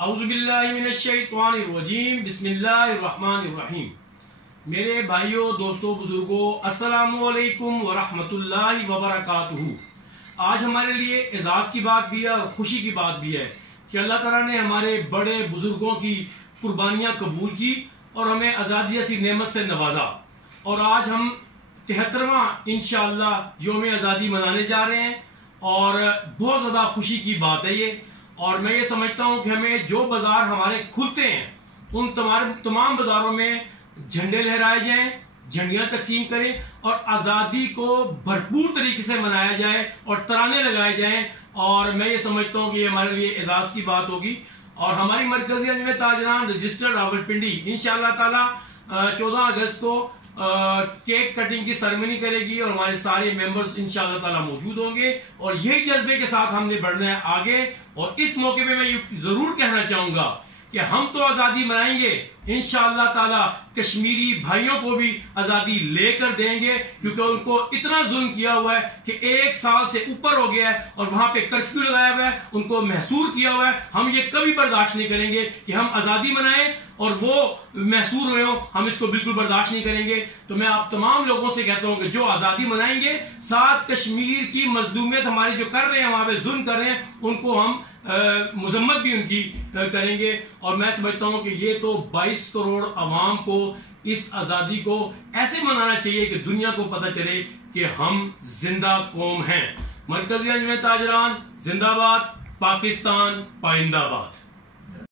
اعوذ باللہ من الشیطان الرجیم بسم اللہ الرحمن الرحیم۔ میرے بھائیوں، دوستوں، بزرگوں، السلام علیکم ورحمۃ اللہ وبرکاتہ۔ آج ہمارے لیے اعزاز کی بات بھی ہے اور خوشی کی بات بھی ہے کہ اللہ تعالیٰ نے ہمارے بڑے بزرگوں کی قربانیاں قبول کی اور ہمیں آزادی ایسی نعمت سے نوازا، اور آج ہم 73واں انشاءاللہ یوم آزادی منانے جا رہے ہیں، اور بہت زیادہ خوشی کی بات ہے یہ۔ اور میں یہ سمجھتا ہوں کہ ہمیں جو بازار ہمارے کھلتے ہیں ان تمام بازاروں میں جھنڈے لہرائے جائیں، جھنڈیاں تقسیم کریں اور آزادی کو بھرپور طریقے سے منایا جائے اور ترانے لگائے جائیں، اور میں یہ سمجھتا ہوں کہ یہ ہمارے لیے اعزاز کی بات ہوگی۔ اور ہماری مرکزی انجمن تاجران رجسٹرڈ راولپنڈی انشاءاللہ تعالی 14 اگست کو کیک کٹنگ کی سرمنی کرے گی، اور ہمارے سارے ممبرز انشاءاللہ تعالی موجود ہوں گے، اور یہی جذبے کے ساتھ ہم نے بڑھنا ہے آگے۔ اور اس موقع پہ میں یہ ضرور کہنا چاہوں گا کہ ہم تو آزادی منائیں گے، انشاءاللہ تعالی کشمیری بھائیوں کو بھی آزادی لے کر دیں گے، کیونکہ ان کو اتنا ظلم کیا ہوا ہے کہ 1 سال سے اوپر ہو گیا ہے اور وہاں پہ کرفیو لگایا ہوا ہے، ان کو محصور کیا ہوا ہے۔ ہم یہ کبھی برداشت نہیں کریں گے کہ ہم آزادی منائیں اور وہ محصور ہوئے ہوں، ہم اس کو بالکل برداشت نہیں کریں گے۔ تو میں آپ تمام لوگوں سے کہتا ہوں کہ جو آزادی منائیں گے، ساتھ کشمیر کی مظلومیت ہماری جو کر رہے ہیں، وہاں پہ ظلم کر رہے ہیں، ان کو ہم مذمت بھی ان کی کریں گے۔ اور میں سمجھتا ہوں کہ یہ تو 22 کروڑ عوام کو اس آزادی کو ایسے منانا چاہیے کہ دنیا کو پتہ چلے کہ ہم زندہ قوم ہیں۔ مرکزی انجمن تاجران زندہ باد، پاکستان پائندہ باد۔